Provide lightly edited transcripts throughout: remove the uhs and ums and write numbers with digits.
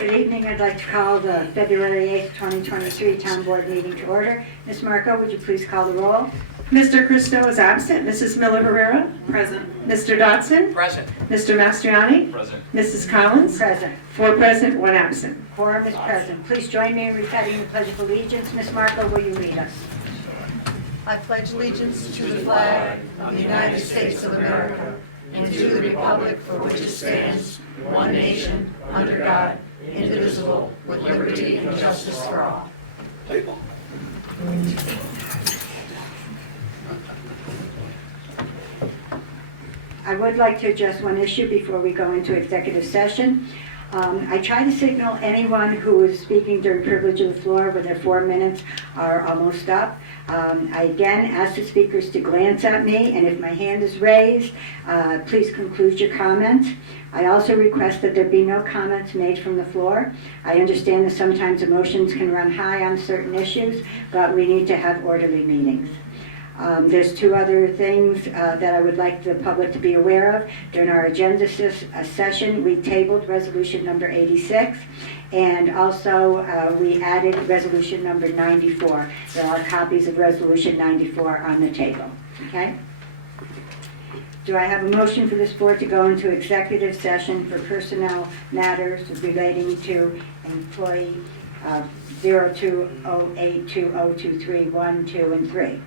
Good evening. I'd like to call the February 8th, 2023 Town Board meeting to order. Ms. Marco, would you please call the roll? Mr. Cristo is absent. Mrs. Miller Herrera? Present. Mr. Dodson? Present. Mr. Mastriani? Present. Mrs. Collins? Present. 4 present, 1 absent. Quorum is present. Please join me in reciting the Pledge of Allegiance. Ms. Marco, will you lead us? I pledge allegiance to the flag of the United States of America and to the republic for which it stands, one nation, under God, indivisible, with liberty and justice for all. I would like to address one issue before we go into executive session. I try to signal anyone who is speaking during privilege of the floor when their 4 minutes are almost up. I again ask the speakers to glance at me, and if my hand is raised, please conclude your comment. I also request that there be no comments made from the floor. I understand that sometimes emotions can run high on certain issues, but we need to have orderly meetings. There's 2 other things that I would like the public to be aware of. During our agenda session, we tabled resolution number 86, and also we added resolution number 94. There are copies of resolution 94 on the table. Okay? Do I have a motion for this board to go into executive session for personnel matters relating to employee 02082023, 2, and 3?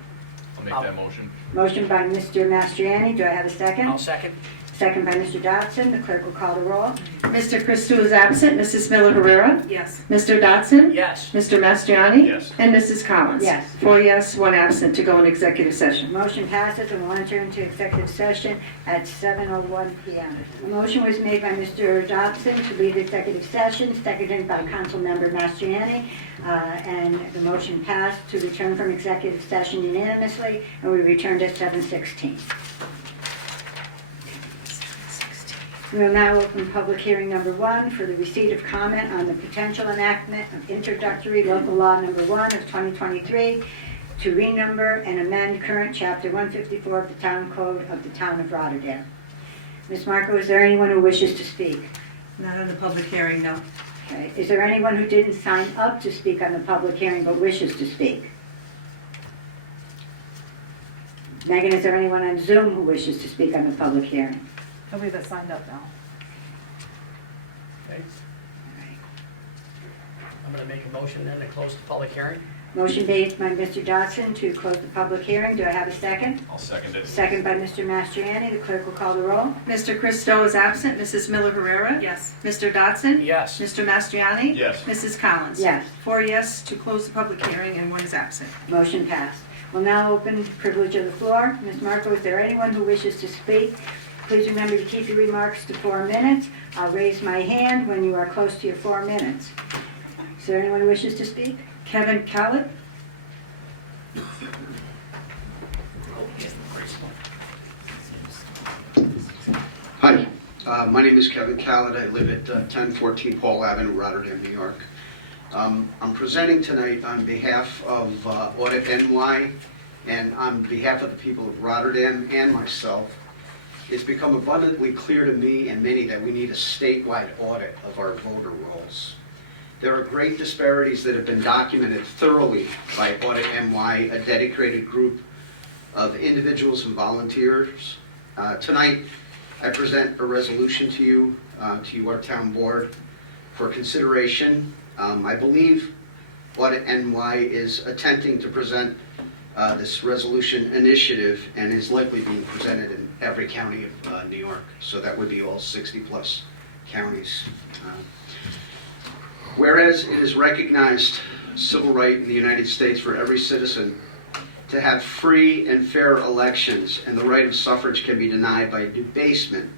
I'll make that motion. Motion by Mr. Mastriani. Do I have a second? I'll second. Second by Mr. Dodson. The clerk will call the roll. Mr. Cristo is absent. Mrs. Miller Herrera? Yes. Mr. Dodson? Yes. Mr. Mastriani? Yes. And Mrs. Collins? Yes. 4 yes, 1 absent to go in executive session. Motion passes, and we'll enter into executive session at 7:01 p.m. A motion was made by Mr. Dodson to leave executive session, seconded by Councilmember Mastriani, and the motion passed to return from executive session unanimously, and we returned at 7:16. We will now open public hearing number 1 for the receipt of comment on the potential enactment of introductory local law number 1 of 2023 to renumber and amend current chapter 154 of the Town Code of the Town of Rotterdam. Ms. Marco, is there anyone who wishes to speak? Not in the public hearing, no. Okay. Is there anyone who didn't sign up to speak on the public hearing but wishes to speak? Megan, is there anyone on Zoom who wishes to speak on the public hearing? Nobody that signed up now. Okay. I'm going to make a motion then to close the public hearing. Motion made by Mr. Dodson to close the public hearing. Do I have a second? I'll second it. Second by Mr. Mastriani. The clerk will call the roll. Mr. Cristo is absent. Mrs. Miller Herrera? Yes. Mr. Dodson? Yes. Mr. Mastriani? Yes. Mrs. Collins? Yes. 4 yes to close the public hearing, and 1 is absent. Motion passed. We'll now open privilege of the floor. Ms. Marco, is there anyone who wishes to speak? Please remember to keep your remarks to 4 minutes. I'll raise my hand when you are close to your 4 minutes. Is there anyone who wishes to speak? Kevin Callett? Hi, my name is Kevin Callett. I live at 1014 Paul Avenue, Rotterdam, New York. I'm presenting tonight on behalf of Audit NY and on behalf of the people of Rotterdam and myself. It's become abundantly clear to me and many that we need a statewide audit of our voter rolls. There are great disparities that have been documented thoroughly by Audit NY, a dedicated group of individuals and volunteers. Tonight, I present a resolution to you, our town board, for consideration. I believe Audit NY is attempting to present this resolution initiative and is likely being presented in every county of New York. So that would be all 60+ counties. Whereas it is recognized civil right in the United States for every citizen to have free and fair elections, and the right of suffrage can be denied by debasement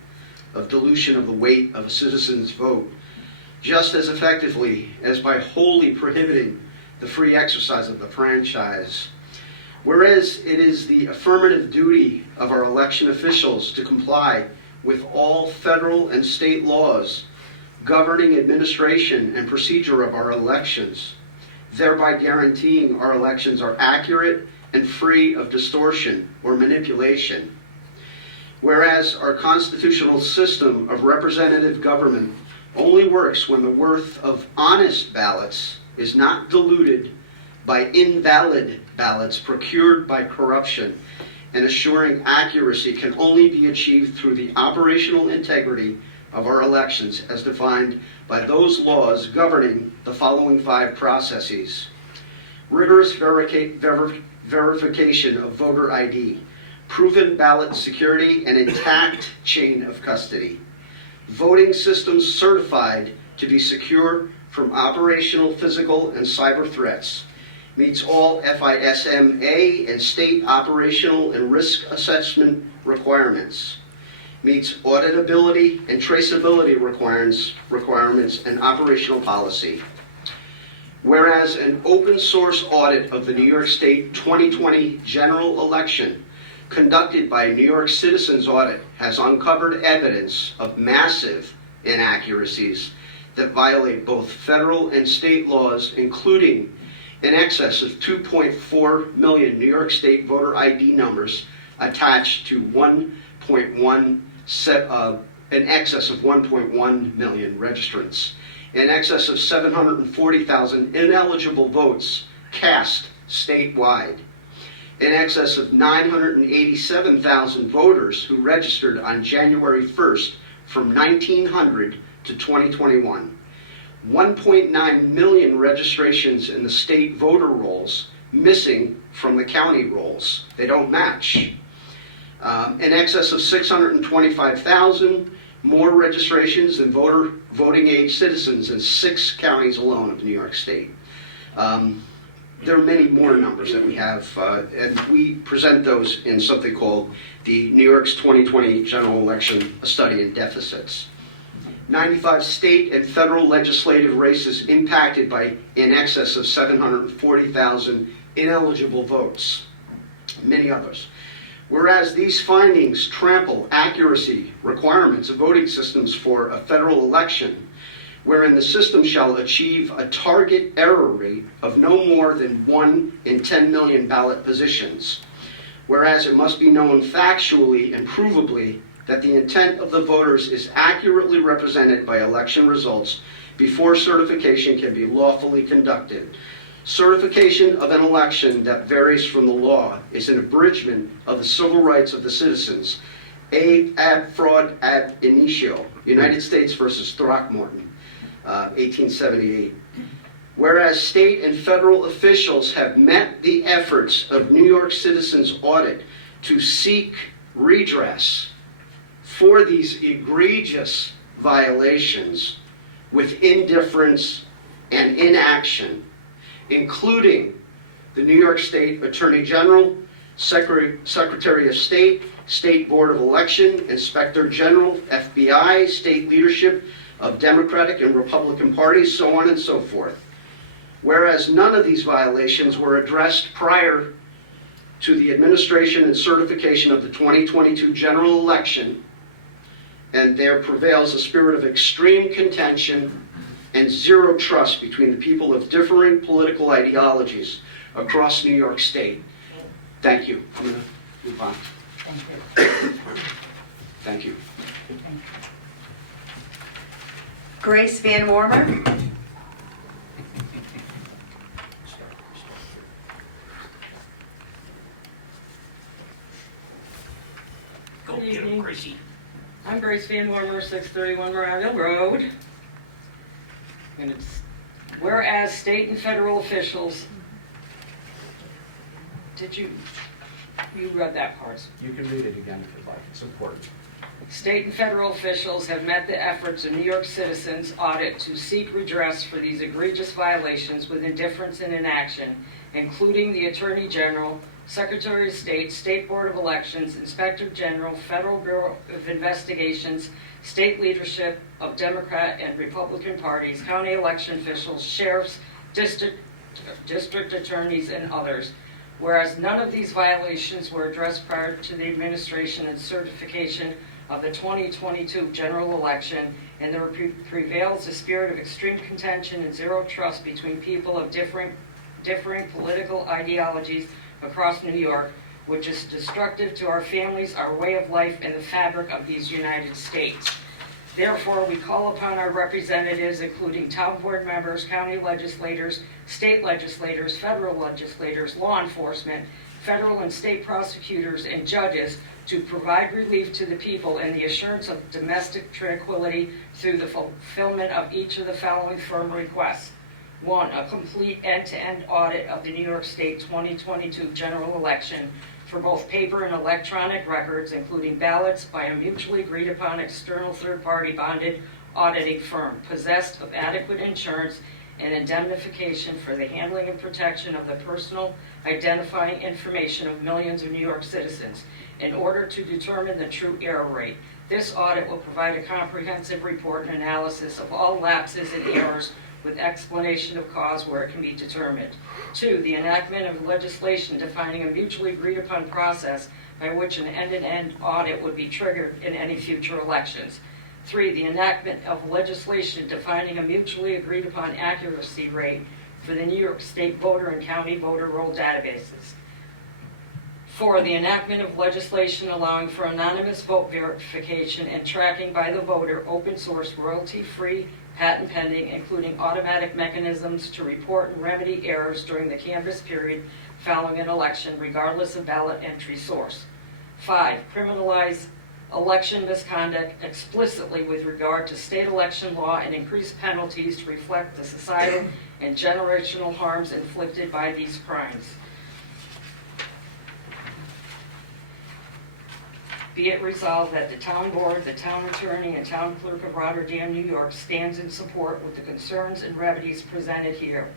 of dilution of the weight of a citizen's vote, just as effectively as by wholly prohibiting the free exercise of the franchise. Whereas it is the affirmative duty of our election officials to comply with all federal and state laws governing administration and procedure of our elections, thereby guaranteeing our elections are accurate and free of distortion or manipulation. Whereas our constitutional system of representative government only works when the worth of honest ballots is not diluted by invalid ballots procured by corruption, and assuring accuracy can only be achieved through the operational integrity of our elections as defined by those laws governing the following 5 processes: rigorous verification of voter ID, proven ballot security and intact chain of custody, voting systems certified to be secure from operational, physical, and cyber threats, meets all FISMA and state operational and risk assessment requirements, meets auditability and traceability requirements and operational policy. Whereas an open source audit of the New York State 2020 general election conducted by New York Citizens Audit has uncovered evidence of massive inaccuracies that violate both federal and state laws, including in excess of 2.4 million New York State voter ID numbers attached to in excess of 1.1 million registrants, in excess of 740,000 ineligible votes cast statewide, in excess of 987,000 voters who registered on January 1st from 1900 to 2021, 1.9 million registrations in the state voter rolls missing from the county rolls. They don't match. In excess of 625,000 more registrations than voting age citizens in 6 counties alone of New York State. There are many more numbers that we have, and we present those in something called the New York's 2020 General Election, a Study in Deficits. 95 state and federal legislative races impacted by in excess of 740,000 ineligible votes, many others. Whereas these findings trample accuracy requirements of voting systems for a federal election, wherein the system shall achieve a target error rate of no more than 1 in 10 million ballot positions. Whereas it must be known factually and provably that the intent of the voters is accurately represented by election results before certification can be lawfully conducted. Certification of an election that varies from the law is an abridgment of the civil rights of the citizens. Ad fraud ad initio, United States versus Throckmorton, 1878. Whereas state and federal officials have met the efforts of New York Citizens Audit to seek redress for these egregious violations with indifference and inaction, including the New York State Attorney General, Secretary of State, State Board of Election, Inspector General, FBI, state leadership of Democratic and Republican parties, so on and so forth. Whereas none of these violations were addressed prior to the administration and certification of the 2022 general election, and there prevails a spirit of extreme contention and zero trust between the people of differing political ideologies across New York State. Thank you. I'm going to move on. Thank you. Grace Van Wormer. Go get him, Gracie. I'm Grace Van Wormer, 631 Morano Road. And it's, whereas state and federal officials, you read that part. You can read it again if you'd like, it's important. State and federal officials have met the efforts of New York Citizens Audit to seek redress for these egregious violations with indifference and inaction, including the Attorney General, Secretary of State, State Board of Elections, Inspector General, Federal Bureau of Investigations, state leadership of Democrat and Republican parties, county election officials, sheriffs, district attorneys, and others. Whereas none of these violations were addressed prior to the administration and certification of the 2022 general election, and there prevails a spirit of extreme contention and zero trust between people of differing political ideologies across New York, which is destructive to our families, our way of life, and the fabric of these United States. Therefore, we call upon our representatives, including town board members, county legislators, state legislators, federal legislators, law enforcement, federal and state prosecutors, and judges to provide relief to the people and the assurance of domestic tranquility through the fulfillment of each of the following firm requests. 1, a complete end-to-end audit of the New York State 2022 general election for both paper and electronic records, including ballots, by a mutually agreed upon external third-party bonded auditing firm, possessed of adequate insurance and indemnification for the handling and protection of the personal identifying information of millions of New York citizens in order to determine the true error rate. This audit will provide a comprehensive report and analysis of all lapses and errors with explanation of cause where it can be determined. 2, the enactment of legislation defining a mutually agreed upon process by which an end-to-end audit would be triggered in any future elections. 3, the enactment of legislation defining a mutually agreed upon accuracy rate for the New York State voter and county voter roll databases. 4, the enactment of legislation allowing for anonymous vote verification and tracking by the voter, open source, royalty-free, patent pending, including automatic mechanisms to report and remedy errors during the canvass period following an election, regardless of ballot entry source. 5, criminalize election misconduct explicitly with regard to state election law and increase penalties to reflect the societal and generational harms inflicted by these crimes. Be it resolved that the town board, the town attorney, and town clerk of Rotterdam, New York stands in support with the concerns and remedies presented here.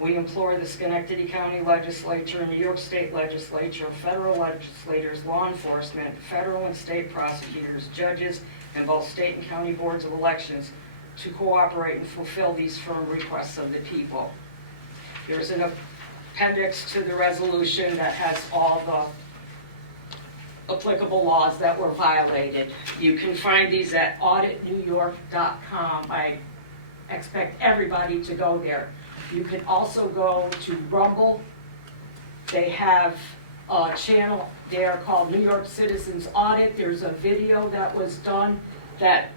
We implore the Schenectady County Legislature, New York State Legislature, federal legislators, law enforcement, federal and state prosecutors, judges, and both state and county boards of elections to cooperate and fulfill these firm requests of the people. There's an appendix to the resolution that has all the applicable laws that were violated. You can find these at auditnewyork.com. I expect everybody to go there. You can also go to Rumble. They have a channel there called New York Citizens Audit. There's a video that was done that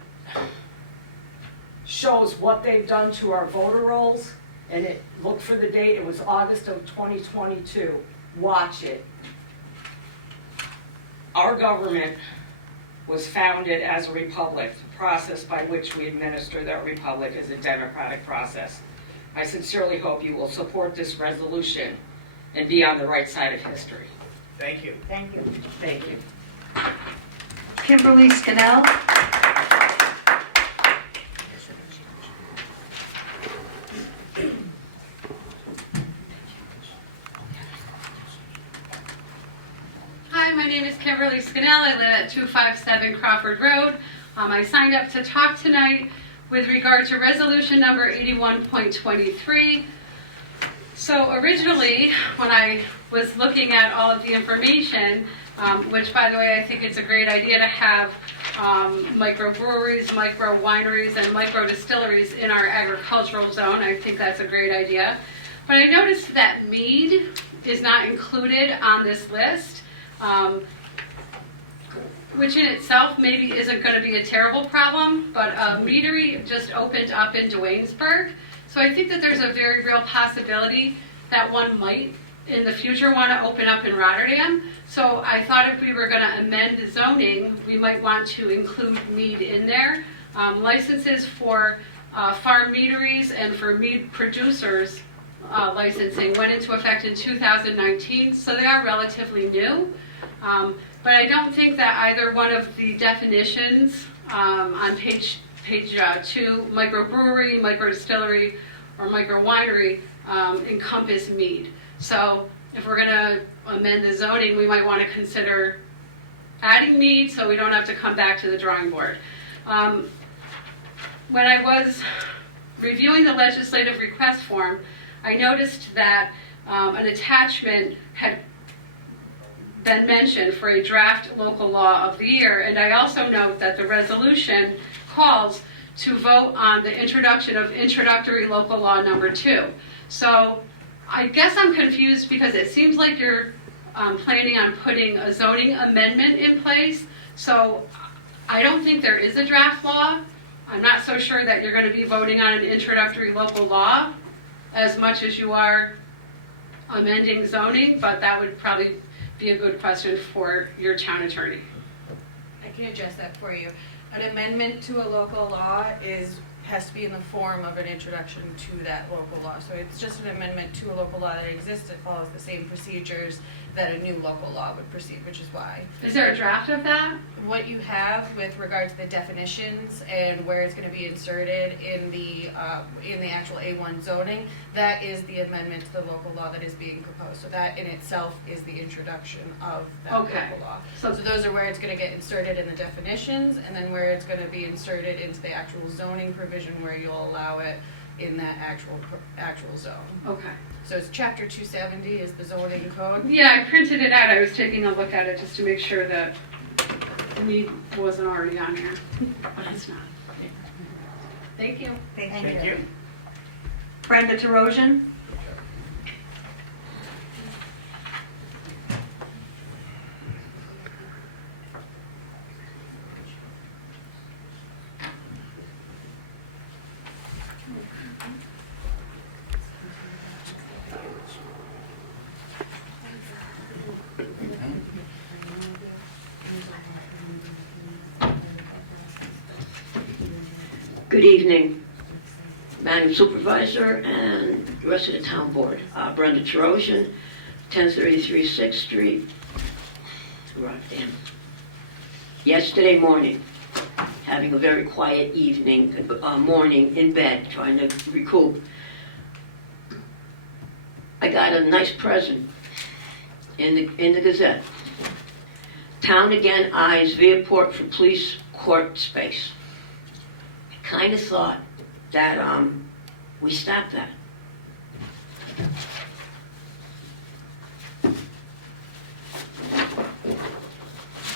shows what they've done to our voter rolls, and look for the date. It was August of 2022. Watch it. Our government was founded as a republic. The process by which we administer that republic is a democratic process. I sincerely hope you will support this resolution and be on the right side of history. Thank you. Thank you. Thank you. Kimberly Scannell. Hi, my name is Kimberly Scannell. I live at 257 Crawford Road. I signed up to talk tonight with regard to resolution number 81.23. So originally, when I was looking at all of the information, which by the way, I think it's a great idea to have microbreweries, micro wineries, and micro distilleries in our agricultural zone. I think that's a great idea. But I noticed that mead is not included on this list. Which in itself maybe isn't going to be a terrible problem, but a meadery just opened up in Duanesburg. So I think that there's a very real possibility that one might in the future want to open up in Rotterdam. So I thought if we were going to amend the zoning, we might want to include mead in there. Licenses for farm meaderies and for mead producers licensing went into effect in 2019, so they are relatively new. But I don't think that either one of the definitions on page 2, microbrewery, microdistillery, or microwinery, encompass mead. So if we're going to amend the zoning, we might want to consider adding mead so we don't have to come back to the drawing board. When I was reviewing the legislative request form, I noticed that an attachment had been mentioned for a draft local law of the year, and I also note that the resolution calls to vote on the introduction of introductory local law number 2. So I guess I'm confused because it seems like you're planning on putting a zoning amendment in place. So I don't think there is a draft law. I'm not so sure that you're going to be voting on an introductory local law as much as you are amending zoning, but that would probably be a good question for your town attorney. I can address that for you. An amendment to a local law has to be in the form of an introduction to that local law. So it's just an amendment to a local law that exists. It follows the same procedures that a new local law would proceed, which is why. Is there a draft of that? What you have with regard to the definitions and where it's going to be inserted in the actual A1 zoning, that is the amendment to the local law that is being proposed. So that in itself is the introduction of that Okay. local law. So- So those are where it's going to get inserted in the definitions, and then where it's going to be inserted into the actual zoning provision where you'll allow it in that actual zone. Okay. So it's chapter 270 is the zoning code. Yeah, I printed it out. I was taking a look at it just to make sure that me wasn't already on here, but it's not. Thank you. Thank you. Brenda Terosian? Good evening, Madam Supervisor and the rest of the town board. Brenda Terosian, 1033 6th Street, Rotterdam. Yesterday morning, having a very quiet morning in bed, trying to recoup, I got a nice present in the Gazette. Town again eyes Viaport for police court space. Kind of thought that we stopped that.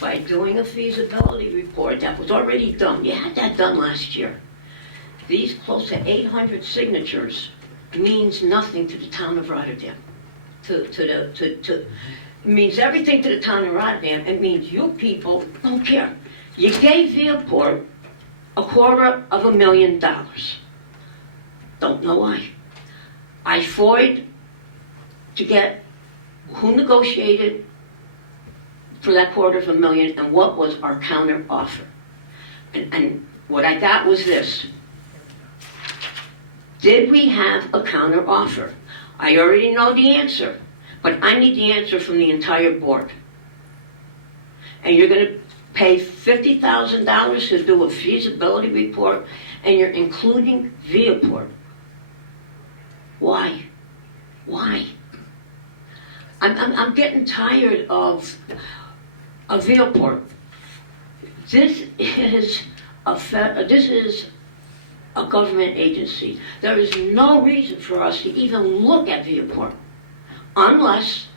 By doing a feasibility report that was already done. You had that done last year. These close to 800 signatures means nothing to the town of Rotterdam. It means everything to the town of Rotterdam. It means you people don't care. You gave Viaport $250,000. Don't know why. I FOIA'd to get who negotiated for that $250,000 and what was our counter offer. And what I got was this. Did we have a counter offer? I already know the answer, but I need the answer from the entire board. And you're going to pay $50,000 to do a feasibility report, and you're including Viaport. Why? Why? I'm getting tired of Viaport. This is a government agency. There is no reason for us to even look at Viaport unless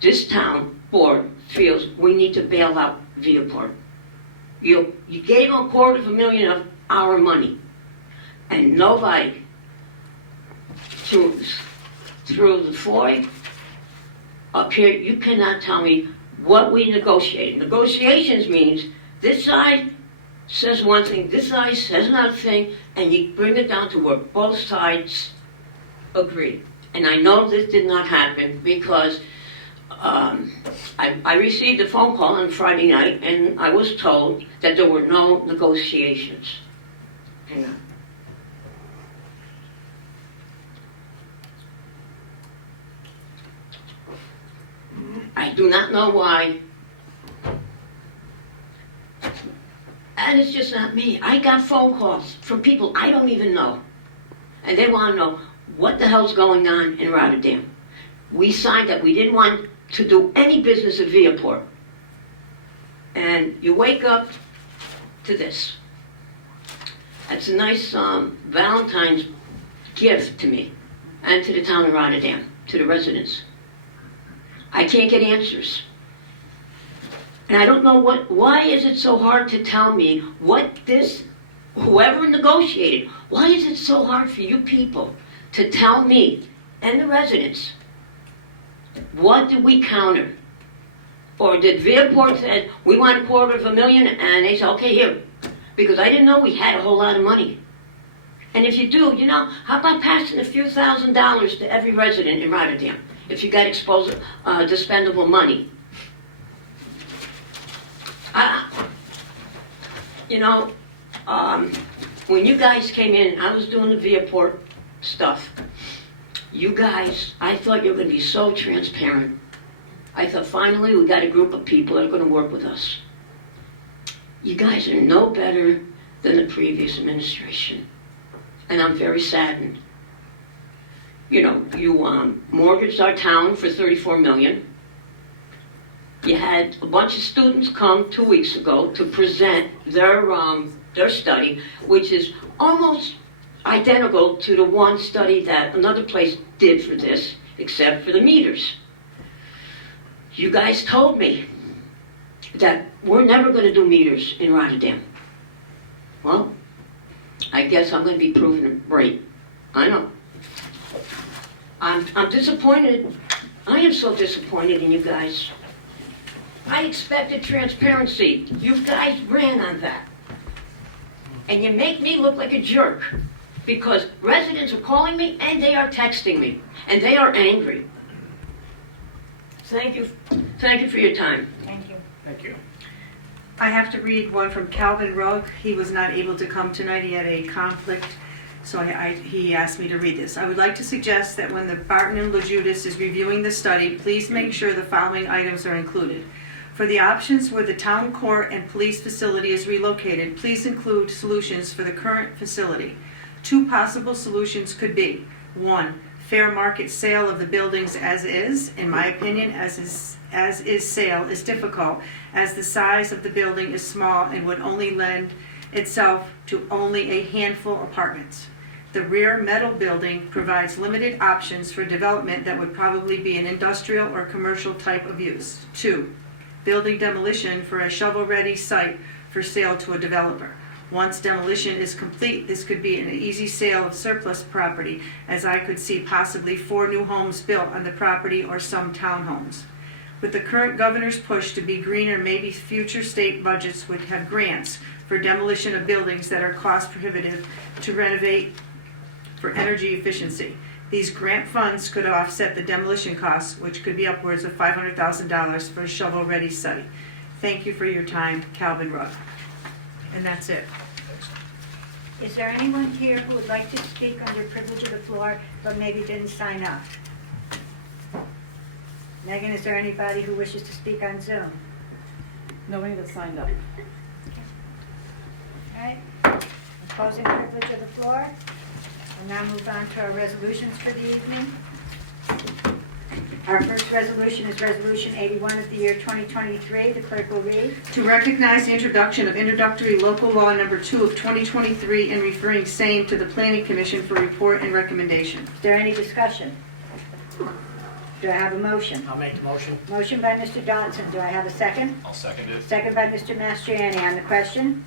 this town board feels we need to bail out Viaport. You gave them $250,000 of our money, and nobody through the FOI up here, you cannot tell me what we negotiated. Negotiations means this side says one thing, this side says another thing, and you bring it down to where both sides agree. And I know this did not happen because I received a phone call on Friday night, and I was told that there were no negotiations. Hang on. I do not know why. And it's just not me. I got phone calls from people I don't even know. And they want to know what the hell's going on in Rotterdam. We signed that we didn't want to do any business at Viaport. And you wake up to this. That's a nice Valentine's gift to me and to the town of Rotterdam, to the residents. I can't get answers. And I don't know why is it so hard to tell me whoever negotiated, why is it so hard for you people to tell me and the residents, what did we counter? Or did Viaport said, we want $250,000, and they said, okay, here. Because I didn't know we had a whole lot of money. And if you do, you know, how about passing a few $1,000s to every resident in Rotterdam, if you got dispendable money? You know, when you guys came in, I was doing the Viaport stuff. You guys, I thought you were going to be so transparent. I thought finally we got a group of people that are going to work with us. You guys are no better than the previous administration. And I'm very saddened. You know, you mortgaged our town for $34 million. You had a bunch of students come 2 weeks ago to present their study, which is almost identical to the one study that another place did for this, except for the meters. You guys told me that we're never going to do meters in Rotterdam. Well, I guess I'm going to be proven right. I know. I'm disappointed. I am so disappointed in you guys. I expected transparency. You guys ran on that. And you make me look like a jerk because residents are calling me and they are texting me and they are angry. Thank you. Thank you for your time. Thank you. Thank you. I have to read one from Calvin Rugg. He was not able to come tonight. He had a conflict, so he asked me to read this. I would like to suggest that when the Barton and LaJudas is reviewing the study, please make sure the following items are included. For the options where the town court and police facility is relocated, please include solutions for the current facility. 2 possible solutions could be: 1, fair market sale of the buildings as is. In my opinion, as is sale is difficult, as the size of the building is small and would only lend itself to only a handful of apartments. The rear metal building provides limited options for development that would probably be an industrial or commercial type of use. 2, building demolition for a shovel-ready site for sale to a developer. Once demolition is complete, this could be an easy sale of surplus property, as I could see possibly 4 new homes built on the property or some townhomes. With the current governor's push to be greener, maybe future state budgets would have grants for demolition of buildings that are cost prohibitive to renovate for energy efficiency. These grant funds could offset the demolition costs, which could be upwards of $500,000 for a shovel-ready site. Thank you for your time, Calvin Rugg. And that's it. Is there anyone here who would like to speak under privilege of the floor but maybe didn't sign up? Megan, is there anybody who wishes to speak on Zoom? Nobody that signed up. All right, I'm closing privilege of the floor. We'll now move on to our resolutions for the evening. Our first resolution is Resolution 81 of the year 2023. The clerk will read. To recognize the introduction of introductory local law number 2 of 2023 and referring same to the Planning Commission for report and recommendation. Is there any discussion? Do I have a motion? I'll make the motion. Motion by Mr. Dodson. Do I have a second? I'll second it. Second by Mr. Mastriani. On the question,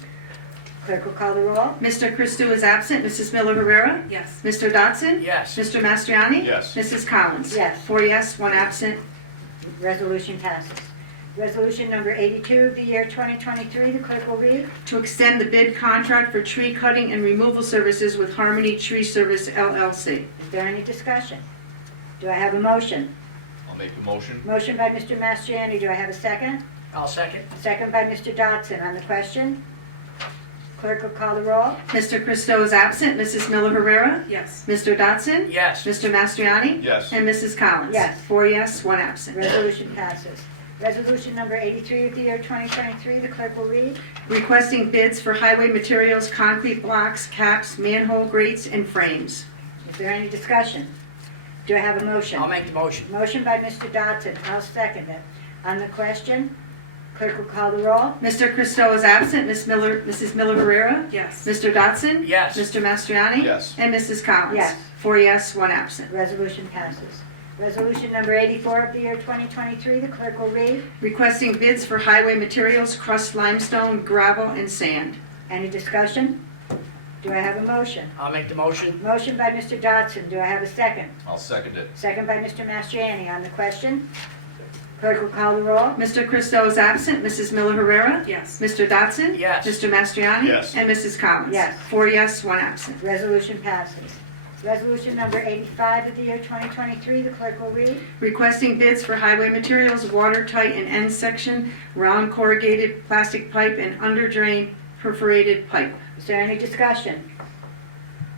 clerk will call the roll. Mr. Christou is absent. Mrs. Miller Herrera? Yes. Mr. Dodson? Yes. Mr. Mastriani? Yes. Mrs. Collins? Yes. 4 yes, 1 absent. Resolution passes. Resolution number 82 of the year 2023. The clerk will read. To extend the bid contract for tree cutting and removal services with Harmony Tree Service LLC. Is there any discussion? Do I have a motion? I'll make the motion. Motion by Mr. Mastriani. Do I have a second? I'll second. Second by Mr. Dodson. On the question, clerk will call the roll. Mr. Christou is absent. Mrs. Miller Herrera? Yes. Mr. Dodson? Yes. Mr. Mastriani? Yes. And Mrs. Collins? Yes. 4 yes, 1 absent. Resolution passes. Resolution number 83 of the year 2023. The clerk will read. Requesting bids for highway materials, concrete blocks, caps, manhole grates, and frames. Is there any discussion? Do I have a motion? I'll make the motion. Motion by Mr. Dodson. I'll second it. On the question, clerk will call the roll. Mr. Christou is absent. Mrs. Miller Herrera? Yes. Mr. Dodson? Yes. Mr. Mastriani? Yes. And Mrs. Collins? Yes. 4 yes, 1 absent. Resolution passes. Resolution number 84 of the year 2023. The clerk will read. Requesting bids for highway materials, crushed limestone, gravel, and sand. Any discussion? Do I have a motion? I'll make the motion. Motion by Mr. Dodson. Do I have a second? I'll second it. Second by Mr. Mastriani. On the question, Clerk will call the roll. Mr. Christo is absent. Mrs. Miller Herrera? Yes. Mr. Dotson? Yes. Mr. Mastriani? Yes. And Mrs. Collins? Yes. 4 yes, 1 absent. Resolution passes. Resolution number 85 of the year 2023, the clerk will read. Requesting bids for highway materials, watertight and end section, round corrugated plastic pipe, and under drain perforated pipe. Is there any discussion?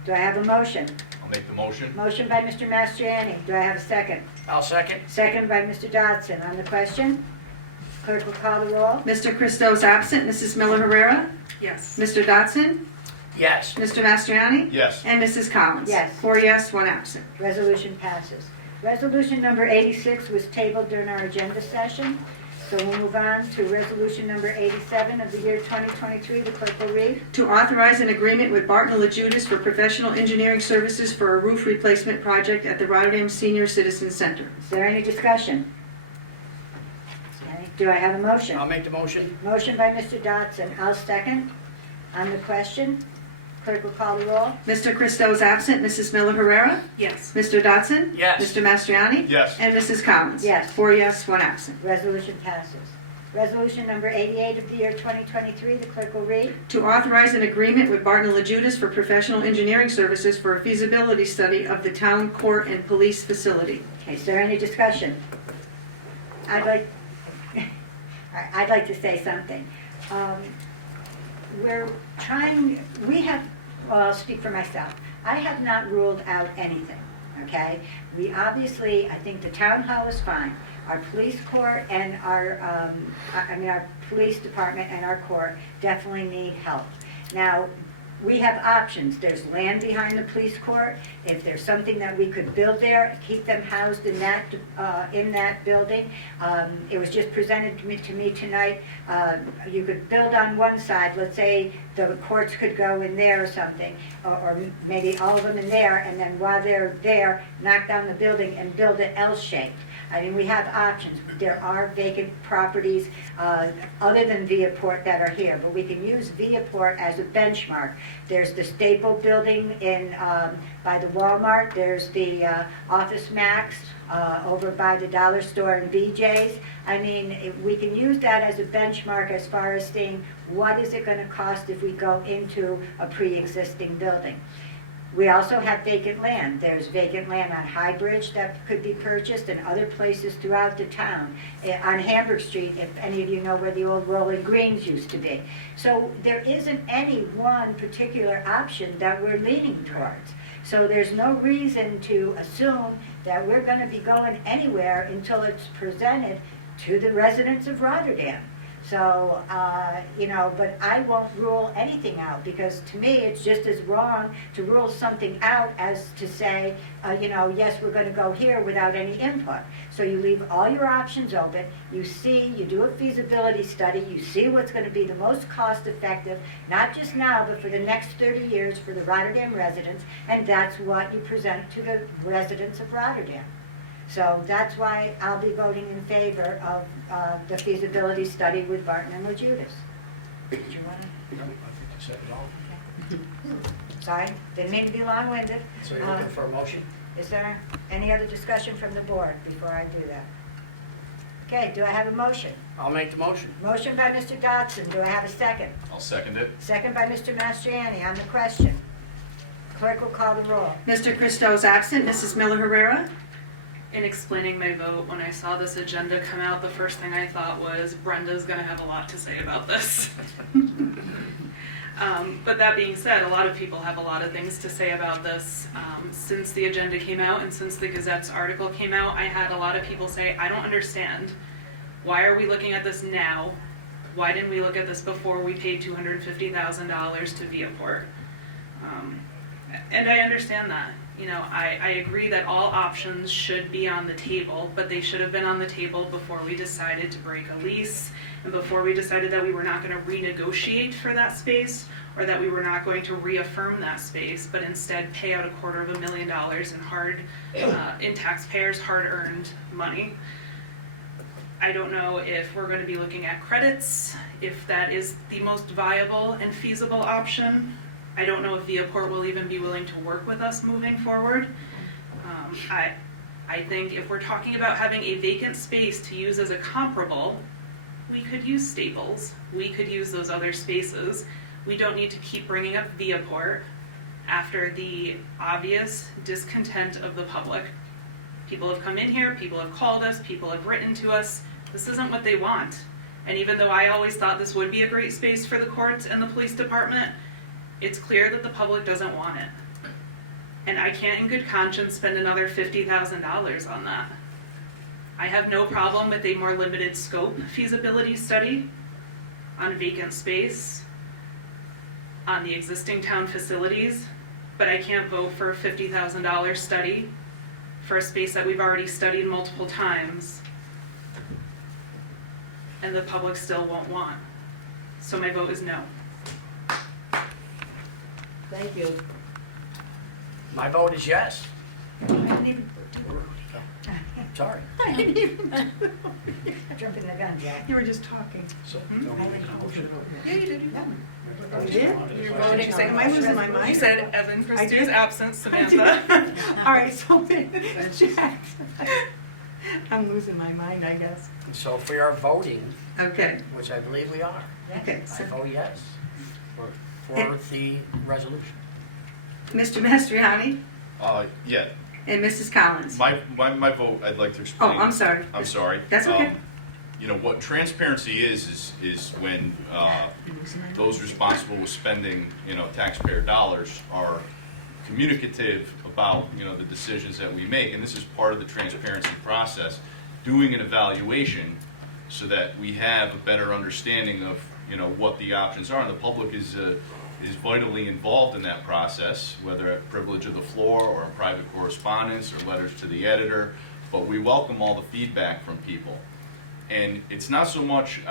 Do I have a motion? I'll make the motion. Motion by Mr. Mastriani. Do I have a second? I'll second. Second by Mr. Dodson. On the question, clerk will call the roll. Mr. Christo is absent. Mrs. Miller Herrera? Yes. Mr. Dotson? Yes. Mr. Mastriani? Yes. And Mrs. Collins? Yes. 4 yes, 1 absent. Resolution passes. Resolution number 86 was tabled during our agenda session. So we'll move on to resolution number 87 of the year 2023. The clerk will read. To authorize an agreement with Barton & LaJudas for professional engineering services for a roof replacement project at the Rotterdam Senior Citizen Center. Is there any discussion? Okay. Do I have a motion? I'll make the motion. Motion by Mr. Dodson. I'll second. On the question, clerk will call the roll. Mr. Christo is absent. Mrs. Miller Herrera? Yes. Mr. Dotson? Yes. Mr. Mastriani? Yes. And Mrs. Collins? Yes. 4 yes, 1 absent. Resolution passes. Resolution number 88 of the year 2023. The clerk will read. To authorize an agreement with Barton & LaJudas for professional engineering services for a feasibility study of the town court and police facility. Okay, is there any discussion? I'd like to say something. I'll speak for myself. I have not ruled out anything, okay? We obviously, I think the town hall is fine. Our police court and our police department and our court definitely need help. Now, we have options. There's land behind the police court. If there's something that we could build there, keep them housed in that building. It was just presented to me tonight. You could build on one side. Let's say the courts could go in there or something, or maybe all of them in there, and then while they're there, knock down the building and build it L-shaped. I mean, we have options. There are vacant properties other than Viaport that are here, but we can use Viaport as a benchmark. There's the Staple building by the Walmart. There's the Office Max over by the dollar store and BJ's. I mean, we can use that as a benchmark as far as seeing what is it going to cost if we go into a pre-existing building. We also have vacant land. There's vacant land on High Bridge that could be purchased and other places throughout the town. On Hamburg Street, if any of you know where the old Rolling Greens used to be. So there isn't any one particular option that we're leaning towards. So there's no reason to assume that we're going to be going anywhere until it's presented to the residents of Rotterdam. So, but I won't rule anything out, because to me, it's just as wrong to rule something out as to say, yes, we're going to go here without any input. So you leave all your options open, you do a feasibility study, you see what's going to be the most cost effective, not just now, but for the next 30 years for the Rotterdam residents, and that's what you present to the residents of Rotterdam. So that's why I'll be voting in favor of the feasibility study with Barton and LaJudas. Did you want to? Sorry, didn't mean to be long-winded. So you're looking for a motion? Is there any other discussion from the board before I do that? Okay, do I have a motion? I'll make the motion. Motion by Mr. Dodson. Do I have a second? I'll second it. Second by Mr. Mastriani. On the question, clerk will call the roll. Mr. Christo is absent. Mrs. Miller Herrera? In explaining my vote, when I saw this agenda come out, the first thing I thought was Brenda's going to have a lot to say about this. But that being said, a lot of people have a lot of things to say about this. Since the agenda came out and since the Gazette's article came out, I had a lot of people say, I don't understand. Why are we looking at this now? Why didn't we look at this before we paid $250,000 to Viaport? And I understand that. I agree that all options should be on the table, but they should have been on the table before we decided to break a lease and before we decided that we were not going to renegotiate for that space or that we were not going to reaffirm that space, but instead pay out $250,000 in taxpayers' hard-earned money. I don't know if we're going to be looking at credits, if that is the most viable and feasible option. I don't know if Viaport will even be willing to work with us moving forward. I think if we're talking about having a vacant space to use as a comparable, we could use Staples. We could use those other spaces. We don't need to keep bringing up Viaport after the obvious discontent of the public. People have come in here, people have called us, people have written to us. This isn't what they want. And even though I always thought this would be a great space for the courts and the police department, it's clear that the public doesn't want it. And I can't in good conscience spend another $50,000 on that. I have no problem with a more limited scope feasibility study on vacant space, on the existing town facilities, but I can't vote for a $50,000 study for a space that we've already studied multiple times and the public still won't want. So my vote is no. Thank you. My vote is yes. Sorry. Jumping the gun, Jack. You were just talking. So, Yeah, you did. Oh, you did? You're voting, am I losing my mind? You said Evan I did. Christie's absent, Samantha. All right, so Jack. I'm losing my mind, I guess. so if we are voting, Okay, which I believe we are, okay. I So, vote yes for the resolution. Mr. Mastriani Yeah, and Mrs. Collins. my vote, I'd like to Oh, explain. I'm sorry. I'm sorry. That's okay. You know, what transparency is when those responsible with spending, taxpayer dollars are communicative about, the decisions that we make. And this is part of the transparency process, doing an evaluation so that we have a better understanding of, what the options are. And the public is vitally involved in that process, whether at privilege of the floor or in private correspondence or letters to the editor. But we welcome all the feedback from people. And it's not so much,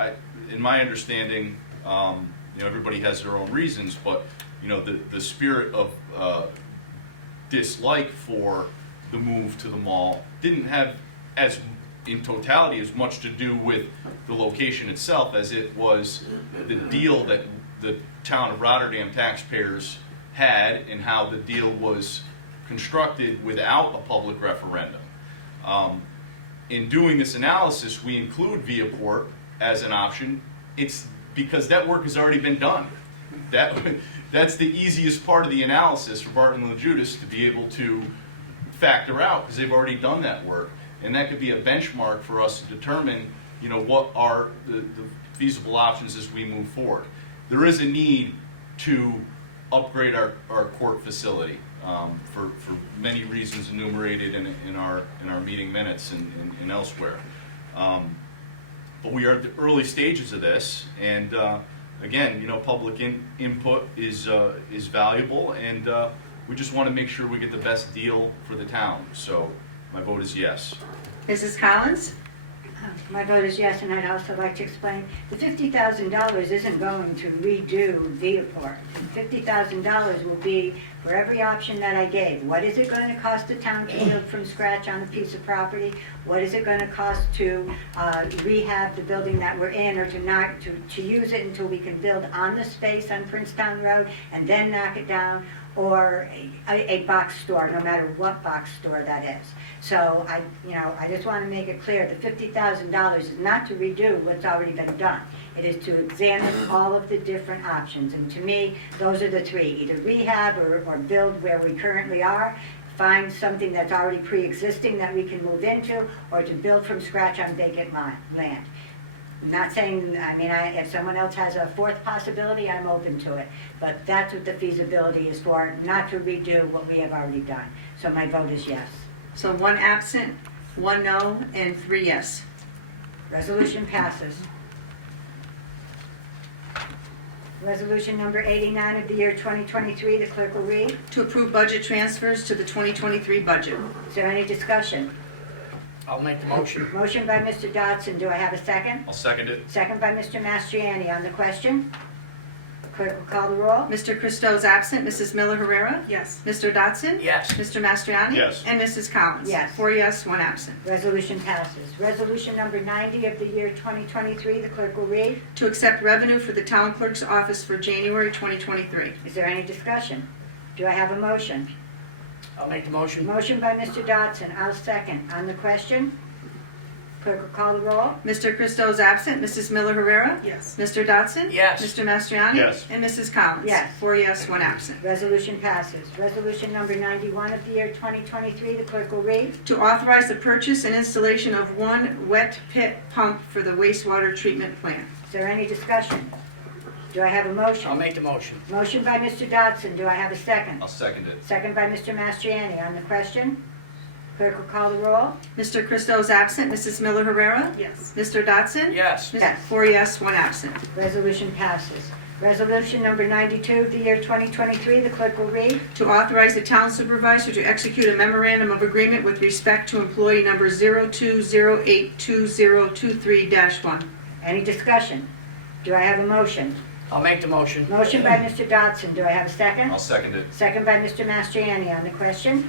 in my understanding, everybody has their own reasons, but the spirit of dislike for the move to the mall didn't have, as in totality, as much to do with the location itself as it was the deal that the town of Rotterdam taxpayers had and how the deal was constructed without a public referendum. In doing this analysis, we include Viaport as an option. It's because that work has already been done. That's the easiest part of the analysis for Barton and Judas to be able to factor out, because they've already done that work. And that could be a benchmark for us to determine, what are the feasible options as we move forward. There is a need to upgrade our court facility. For many reasons enumerated in our meeting minutes and elsewhere. But we are at the early stages of this, and again, public input is valuable, and we just want to make sure we get the best deal for the town. So my vote is yes. Mrs. Collins? My vote is yes, and I'd also like to explain, the $50,000 isn't going to redo Viaport. $50,000 will be for every option that I gave. What is it going to cost the town to build from scratch on a piece of property? What is it going to cost to rehab the building that we're in, or to use it until we can build on the space on Princetown Road and then knock it down? Or a box store, no matter what box store that is. So I just want to make it clear, the $50,000 is not to redo what's already been done. It is to examine all of the different options. And to me, those are the three, either rehab or build where we currently are, find something that's already pre-existing that we can move into, or to build from scratch on vacant land. I'm not saying, if someone else has a fourth possibility, I'm open to it. But that's what the feasibility is for, not to redo what we have already done. So my vote is yes. So 1 absent, 1 no, and 3 yes. Resolution passes. Resolution number 89 of the year 2023, the clerk will read. To approve budget transfers to the 2023 budget. Is there any discussion? I'll make the motion. Motion by Mr. Dodson, do I have a second? I'll second it. Second by Mr. Mastriani. On the question, clerk will call the roll. Mr. Christo is absent. Mrs. Miller Herrera? Yes. Mr. Dodson? Yes. Mr. Mastriani? Yes. And Mrs. Collins? Yes. 4 yes, 1 absent. Resolution passes. Resolution number 90 of the year 2023, the clerk will read. To accept revenue for the town clerk's office for January 2023. Is there any discussion? Do I have a motion? I'll make the motion. Motion by Mr. Dodson, I'll second. On the question, clerk will call the roll. Mr. Christo is absent. Mrs. Miller Herrera? Yes. Mr. Dodson? Yes. Mr. Mastriani? Yes. And Mrs. Collins? Yes. 4 yes, 1 absent. Resolution passes. Resolution number 91 of the year 2023, the clerk will read. To authorize the purchase and installation of 1 wet pit pump for the wastewater treatment plant. Is there any discussion? Do I have a motion? I'll make the motion. Motion by Mr. Dodson, do I have a second? I'll second it. Second by Mr. Mastriani. On the question, clerk will call the roll. Mr. Christo is absent. Mrs. Miller Herrera? Yes. Mr. Dodson? Yes. Yes. 4 yes, 1 absent. Resolution passes. Resolution number 92 of the year 2023, the clerk will read. To authorize the town supervisor to execute a memorandum of agreement with respect to employee number 02082023-1. Any discussion? Do I have a motion? I'll make the motion. Motion by Mr. Dodson, do I have a second? I'll second it. Second by Mr. Mastriani. On the question,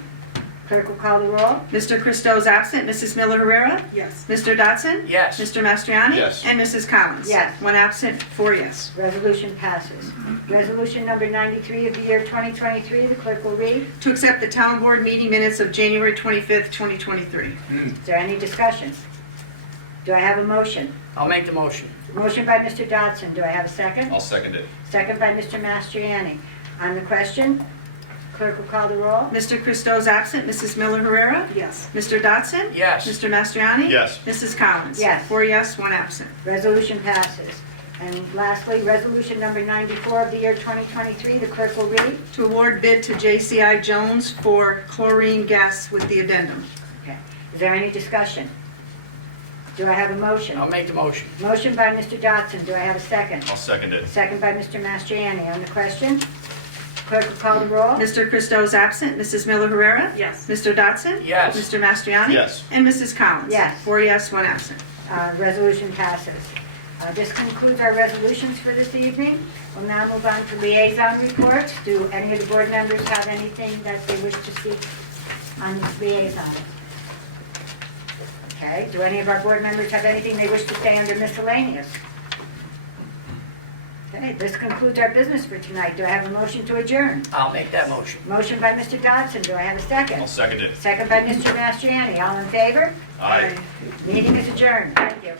clerk will call the roll. Mr. Christo is absent. Mrs. Miller Herrera? Yes. Mr. Dodson? Yes. Mr. Mastriani? Yes. And Mrs. Collins? Yes. 1 absent, 4 yes. Resolution passes. Resolution number 93 of the year 2023, the clerk will read. To accept the town board meeting minutes of January 25th, 2023. Is there any discussion? Do I have a motion? I'll make the motion. Motion by Mr. Dodson, do I have a second? I'll second it. Second by Mr. Mastriani. On the question, clerk will call the roll. Mr. Christo is absent. Mrs. Miller Herrera? Yes. Mr. Dodson? Yes. Mr. Mastriani? Yes. Mrs. Collins? Yes. 4 yes, 1 absent. Resolution passes. And lastly, resolution number 94 of the year 2023, the clerk will read. To award bid to JCI Jones for chlorine gas with the addendum. Okay. Is there any discussion? Do I have a motion? I'll make the motion. Motion by Mr. Dodson, do I have a second? I'll second it. Second by Mr. Mastriani. On the question, clerk will call the roll. Mr. Christo is absent. Mrs. Miller Herrera? Yes. Mr. Dodson? Yes. Mr. Mastriani? Yes. And Mrs. Collins? Yes. 4 yes, 1 absent. Resolution passes. This concludes our resolutions for this evening. We'll now move on to liaison reports. Do any of the board members have anything that they wish to speak on this liaison? Okay, do any of our board members have anything they wish to say under miscellaneous? Okay, this concludes our business for tonight. Do I have a motion to adjourn? I'll make that motion. Motion by Mr. Dodson. Do I have a second? I'll second it. Second by Mr. Mastriani. All in favor? Aye. Meeting is adjourned. Thank you.